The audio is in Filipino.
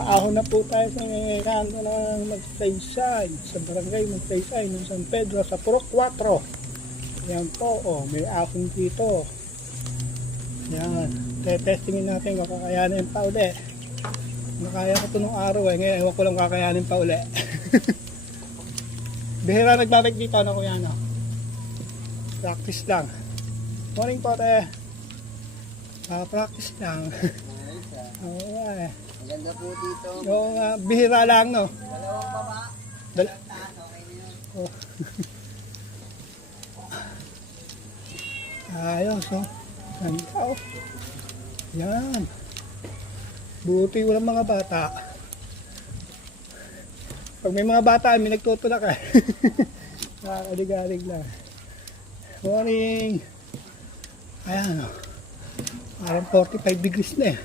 Ahon na po tayo sa kanto ng Magsaysay, sa barangay Magsaysay ng San Pedro sa Purok 4. Yan po, oh, may ahon dito. Yan, testingin natin kung kakayanin pa uli. Nakaya ko ito nung araw ngayon ewan ko lang kakayanin pa uli. Bihira nagbabalik dito na kuya, no? Practice lang. Morning po, te. Practice lang. Oo nga eh. Maganda po dito. Oo nga, bihira lang, no? Dalawang baba. Dal- Taas, okay na yun. oh. Ayos, no? Ganda, oh. Yan. Buti walang mga bata. Pag may mga bata, may nagtutulak eh. Nakakaligalig lang. Morning. Ayan, oh. Parang 45 degrees na eh.